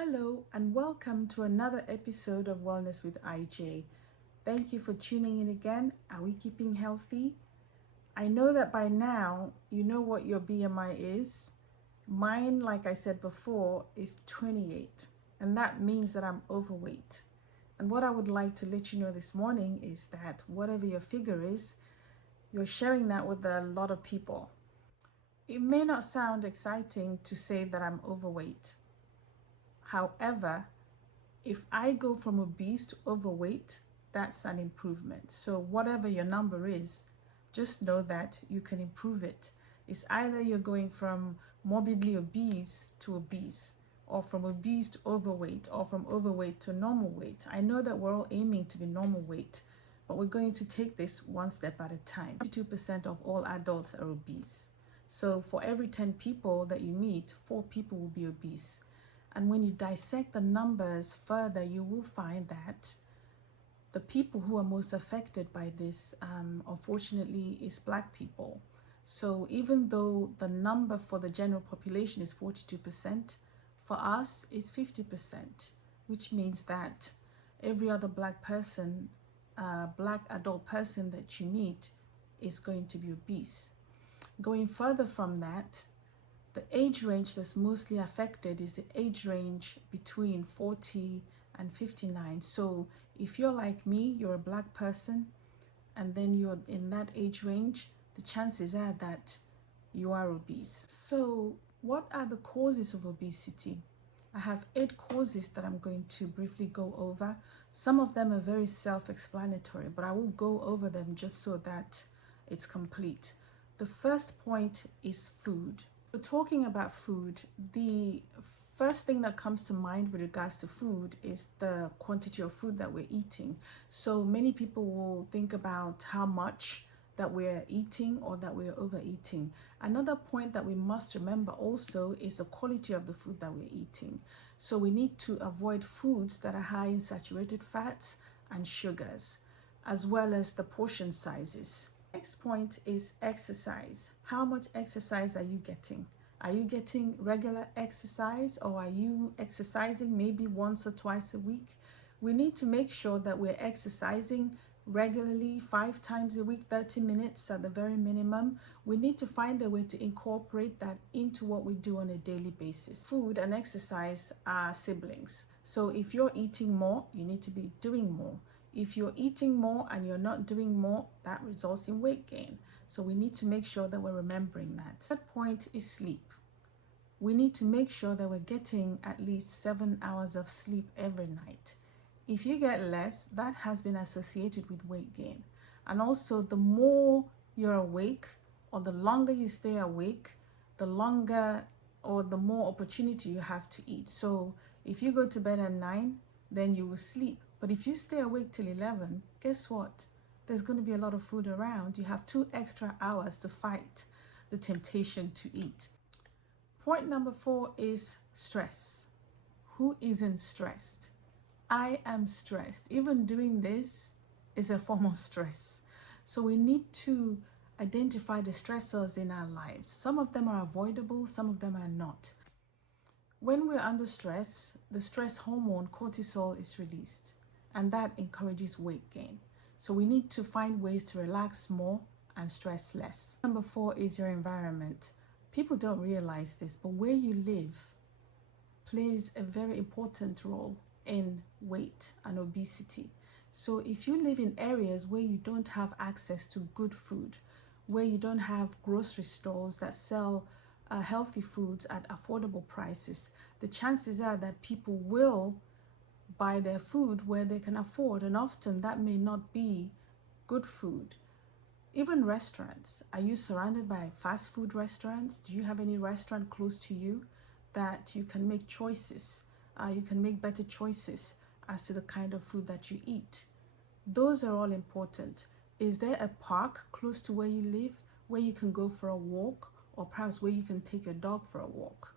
Hello and welcome to another episode of Wellness with IJ. Thank you for tuning in again. Are we keeping healthy? I know that by now you know what your BMI is. Mine, like I said before, is 28, and that means that I'm overweight. And what I would like to let you know this morning is that whatever your figure is, you're sharing that with a lot of people. It may not sound exciting to say that I'm overweight. However, if I go from obese to overweight, that's an improvement. So whatever your number is, just know that you can improve it. It's either you're going from morbidly obese to obese, or from obese to overweight, or from overweight to normal weight. I know that we're all aiming to be normal weight, but we're going to take this one step at a time. 52% of all adults are obese. So for every 10 people that you meet, 4 people will be obese. And when you dissect the numbers further, you will find that the people who are most affected by this, unfortunately, is Black people. So even though the number for the general population is 42%, for us it's 50%, which means that every other Black person, Black adult person that you meet is going to be obese. Going further from that, the age range that's mostly affected is the age range between 40 and 59. So if you're like me, you're a Black person, and then you're in that age range, the chances are that you are obese. So what are the causes of obesity? I have 8 causes that I'm going to briefly go over. Some of them are very self-explanatory, but I will go over them just so that it's complete. The first point is food. So talking about food, the first thing that comes to mind with regards to food is the quantity of food that we're eating. So many people will think about how much that we're eating or that we're overeating. Another point that we must remember also is the quality of the food that we're eating. So we need to avoid foods that are high in saturated fats and sugars, as well as the portion sizes. Next point is exercise. How much exercise are you getting? Are you getting regular exercise, or are you exercising maybe once or twice a week? We need to make sure that we're exercising regularly, 5 times a week, 30 minutes at the very minimum. We need to find a way to incorporate that into what we do on a daily basis. Food and exercise are siblings. So if you're eating more, you need to be doing more. If you're eating more and you're not doing more, that results in weight gain. So we need to make sure that we're remembering that. Third point is sleep. We need to make sure that we're getting at least 7 hours of sleep every night. If you get less, that has been associated with weight gain. And also, the more you're awake, or the longer you stay awake, the longer or the more opportunity you have to eat. So if you go to bed at 9, then you will sleep. But if you stay awake till 11, guess what? There's going to be a lot of food around. You have 2 extra hours to fight the temptation to eat. Point number 4 is stress. Who isn't stressed? I am stressed. Even doing this is a form of stress. So we need to identify the stressors in our lives. Some of them are avoidable, some of them are not. When we're under stress, the stress hormone cortisol is released, and that encourages weight gain. So we need to find ways to relax more and stress less. Number 4 is your environment. People don't realize this, but where you live plays a very important role in weight and obesity. So if you live in areas where you don't have access to good food, where you don't have grocery stores that sell healthy foods at affordable prices, the chances are that people will buy their food where they can afford, and often that may not be good food. Even restaurants. Are you surrounded by fast food restaurants? Do you have any restaurant close to you that you can make choices? You can make better choices as to the kind of food that you eat. Those are all important. Is there a park close to where you live where you can go for a walk, or perhaps where you can take your dog for a walk?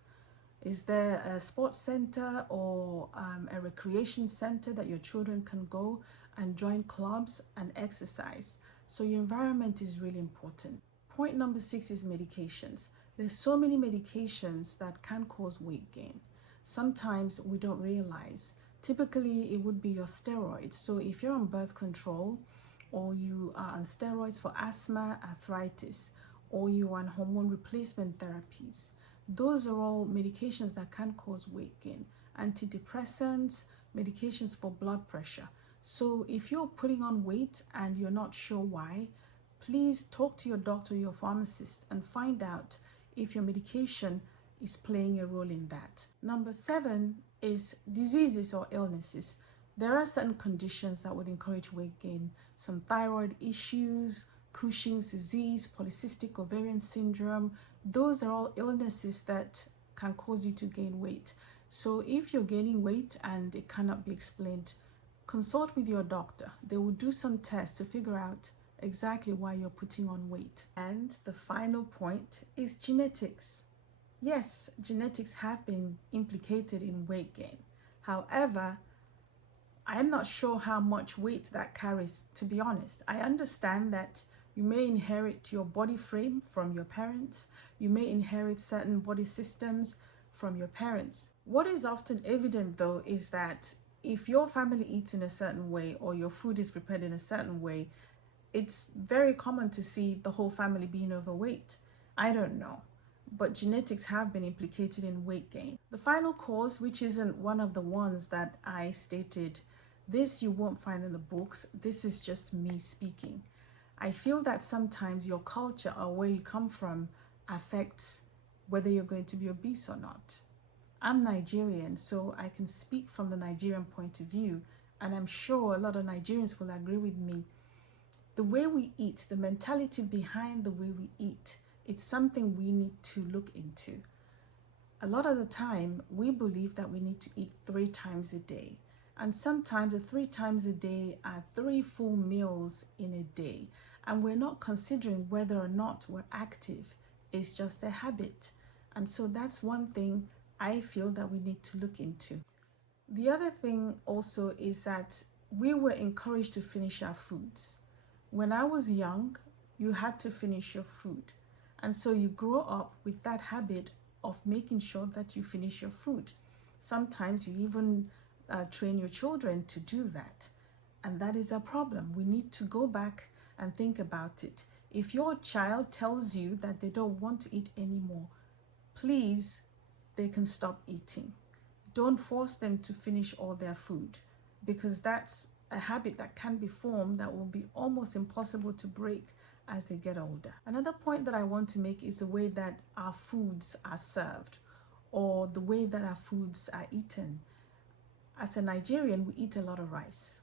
Is there a sports center or a recreation center that your children can go and join clubs and exercise? So your environment is really important. Point number 6 is medications. There's so many medications that can cause weight gain. sometimes we don't realize. Typically, it would be your steroids. So if you're on birth control, or you are on steroids for asthma, arthritis, or you are on hormone replacement therapies, those are all medications that can cause weight gain. Antidepressants, medications for blood pressure. So if you're putting on weight and you're not sure why, please talk to your doctor, your pharmacist, and find out if your medication is playing a role in that. Number 7 is diseases or illnesses. There are certain conditions that would encourage weight gain. Some thyroid issues, Cushing's disease, polycystic ovarian syndrome. Those are all illnesses that can cause you to gain weight. So if you're gaining weight and it cannot be explained, consult with your doctor. They will do some tests to figure out exactly why you're putting on weight. And the final point is genetics. Yes, genetics have been implicated in weight gain. However, I'm not sure how much weight that carries, to be honest. I understand that you may inherit your body frame from your parents. You may inherit certain body systems from your parents. What is often evident though is that if your family eats in a certain way or your food is prepared in a certain way, it's very common to see the whole family being overweight. I don't know, but genetics have been implicated in weight gain. The final cause, which isn't one of the ones that I stated, this you won't find in the books. This is just me speaking. I feel that sometimes your culture or where you come from affects whether you're going to be obese or not. I'm Nigerian, so I can speak from the Nigerian point of view, and I'm sure a lot of Nigerians will agree with me. The way we eat, the mentality behind the way we eat, it's something we need to look into. A lot of the time, we believe that we need to eat 3 times a day. And sometimes the 3 times a day are 3 full meals in a day. And we're not considering whether or not we're active. It's just a habit. And so that's one thing I feel that we need to look into. The other thing also is that we were encouraged to finish our foods. When I was young, you had to finish your food. And so you grow up with that habit of making sure that you finish your food. Sometimes you even train your children to do that. And that is a problem. We need to go back and think about it. If your child tells you that they don't want to eat anymore, please, they can stop eating. Don't force them to finish all their food, because that's a habit that can be formed that will be almost impossible to break as they get older. Another point that I want to make is the way that our foods are served, or the way that our foods are eaten. As a Nigerian, we eat a lot of rice.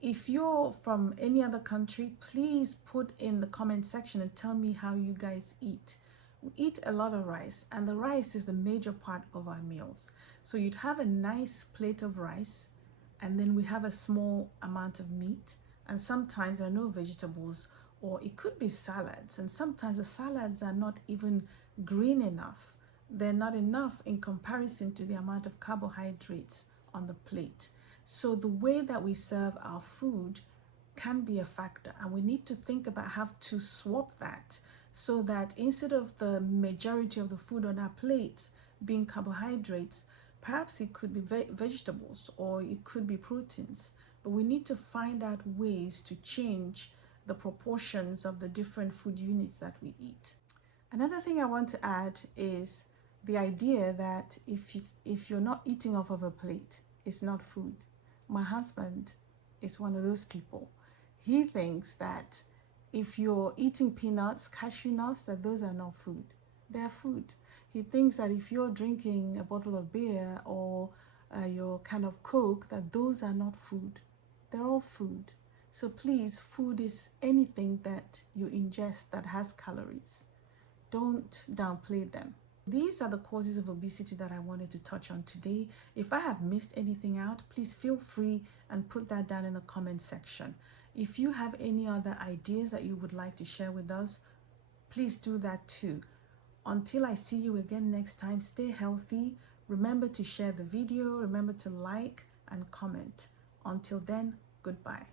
If you're from any other country, please put in the comment section and tell me how you guys eat. We eat a lot of rice, and the rice is the major part of our meals. So you'd have a nice plate of rice, and then we have a small amount of meat, and sometimes there are no vegetables, or it could be salads, and sometimes the salads are not even green enough. They're not enough in comparison to the amount of carbohydrates on the plate. So the way that we serve our food can be a factor, and we need to think about how to swap that, so that instead of the majority of the food on our plates being carbohydrates, perhaps it could be vegetables, or it could be proteins. But we need to find out ways to change the proportions of the different food units that we eat. Another thing I want to add is the idea that if you're not eating off of a plate, it's not food. My husband is one of those people. He thinks that if you're eating peanuts, cashew nuts, that those are not food. They're food. He thinks that if you're drinking a bottle of beer or your can of Coke, that those are not food. They're all food. So please, food is anything that you ingest that has calories. Don't downplay them. These are the causes of obesity that I wanted to touch on today. If I have missed anything out, please feel free and put that down in the comment section. If you have any other ideas that you would like to share with us, please do that too. Until I see you again next time, stay healthy. Remember to share the video. Remember to like and comment. Until then, goodbye.